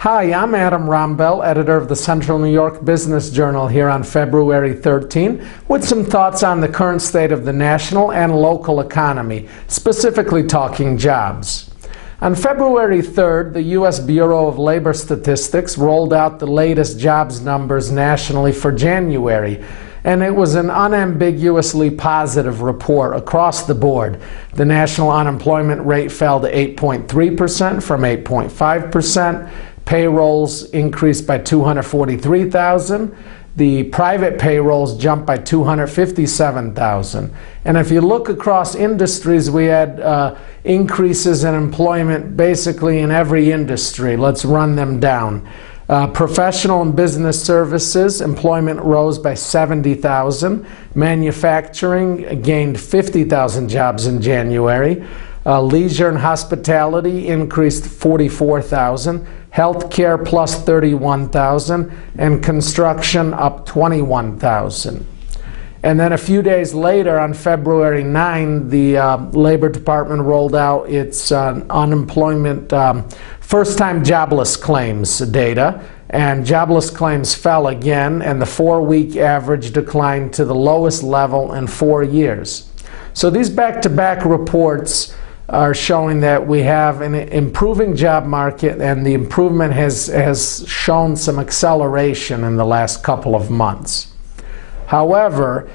Hi, I'm Adam Rombell, editor of the Central New York Business Journal here on February 13, with some thoughts on the current state of the national and local economy, specifically talking jobs. On February 3rd, the U.S. Bureau of Labor Statistics rolled out the latest jobs numbers nationally for January, and it was an unambiguously positive report across the board. The national unemployment rate fell to 8.3% from 8.5%. Payrolls increased by 243,000. The private payrolls jumped by 257,000. And if you look across industries, we had increases in employment basically in every industry. Let's run them down. Professional and business services, employment rose by 70,000. Manufacturing gained 50,000 jobs in January. Leisure and hospitality increased 44,000. Healthcare plus 31,000, and construction up 21,000. And then a few days later, on February 9, the Labor Department rolled out its unemployment first-time jobless claims data, and jobless claims fell again, and the 4-week average declined to the lowest level in 4 years. So these back-to-back reports are showing that we have an improving job market, and the improvement has shown some acceleration in the last couple of months. However,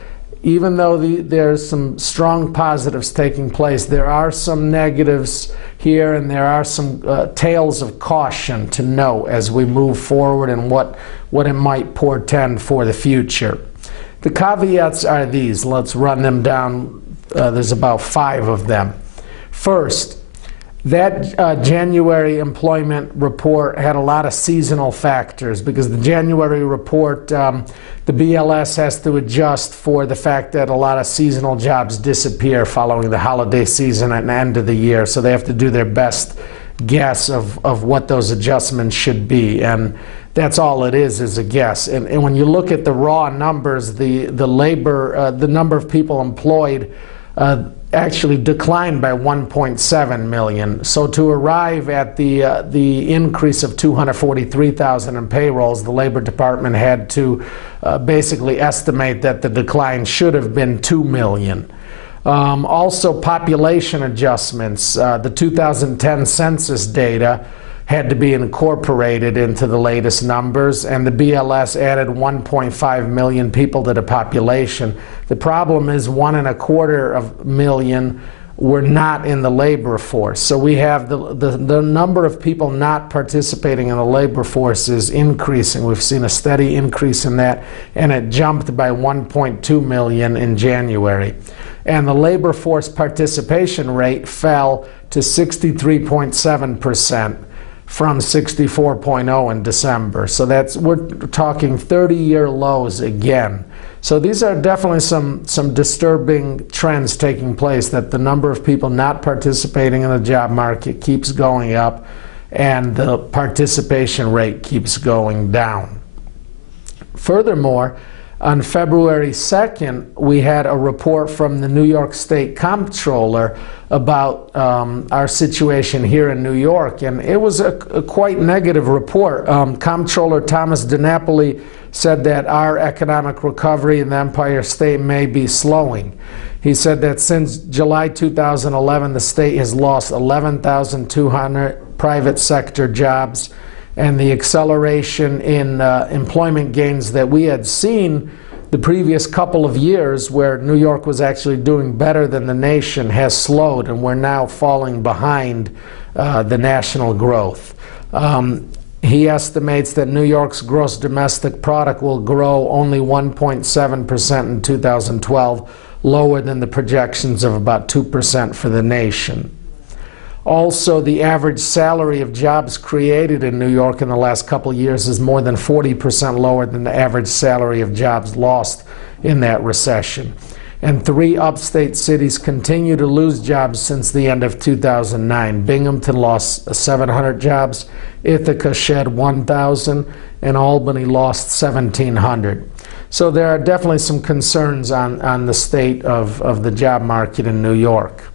even though there's some strong positives taking place, there are some negatives here, and there are some tales of caution to know as we move forward and what it might portend for the future. The caveats are these. Let's run them down. There's about 5 of them. First, that January employment report had a lot of seasonal factors, because the January report, the BLS has to adjust for the fact that a lot of seasonal jobs disappear following the holiday season at the end of the year, so they have to do their best guess of what those adjustments should be, and that's all it is a guess. And when you look at the raw numbers, the number of people employed actually declined by 1.7 million. So to arrive at the increase of 243,000 in payrolls, the Labor Department had to basically estimate that the decline should have been 2 million. Also, population adjustments. The 2010 census data had to be incorporated into the latest numbers, and the BLS added 1.5 million people to the population. The problem is 1.25 million were not in the labor force. So we have the number of people not participating in the labor force is increasing. We've seen a steady increase in that, and it jumped by 1.2 million in January. And the labor force participation rate fell to 63.7%. from 64.0 in December. So we're talking 30-year lows again. So these are definitely some disturbing trends taking place, that the number of people not participating in the job market keeps going up and the participation rate keeps going down. Furthermore, on February 2nd, we had a report from the New York State Comptroller about our situation here in New York, and it was a quite negative report. Comptroller Thomas DiNapoli said that our economic recovery in the Empire State may be slowing. He said that since July 2011, the state has lost 11,200 private sector jobs, and the acceleration in employment gains that we had seen the previous couple of years, where New York was actually doing better than the nation, has slowed, and we're now falling behind the national growth. He estimates that New York's gross domestic product will grow only 1.7% in 2012, lower than the projections of about 2% for the nation. Also, the average salary of jobs created in New York in the last couple of years is more than 40% lower than the average salary of jobs lost in that recession. And 3 upstate cities continue to lose jobs since the end of 2009. Binghamton lost 700 jobs, Ithaca shed 1,000, and Albany lost 1,700. So there are definitely some concerns on the state of the job market in New York.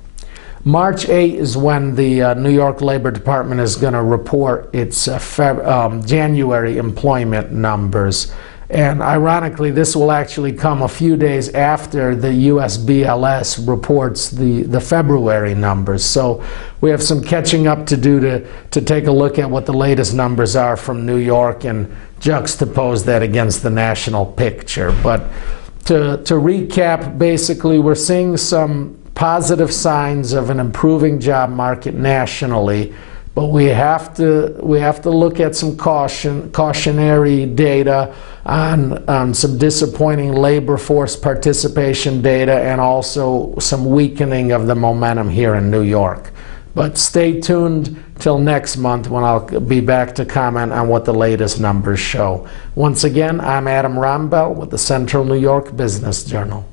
March 8 is when the New York Labor Department is going to report its January employment numbers. And ironically, this will actually come a few days after the US BLS reports the February numbers. So we have some catching up to do to take a look at what the latest numbers are from New York and juxtapose that against the national picture. But to recap, basically, we're seeing some positive signs of an improving job market nationally, but we have to look at some cautionary data on some disappointing labor force participation data and also some weakening of the momentum here in New York. But stay tuned till next month when I'll be back to comment on what the latest numbers show. Once again, I'm Adam Rombell with the Central New York Business Journal.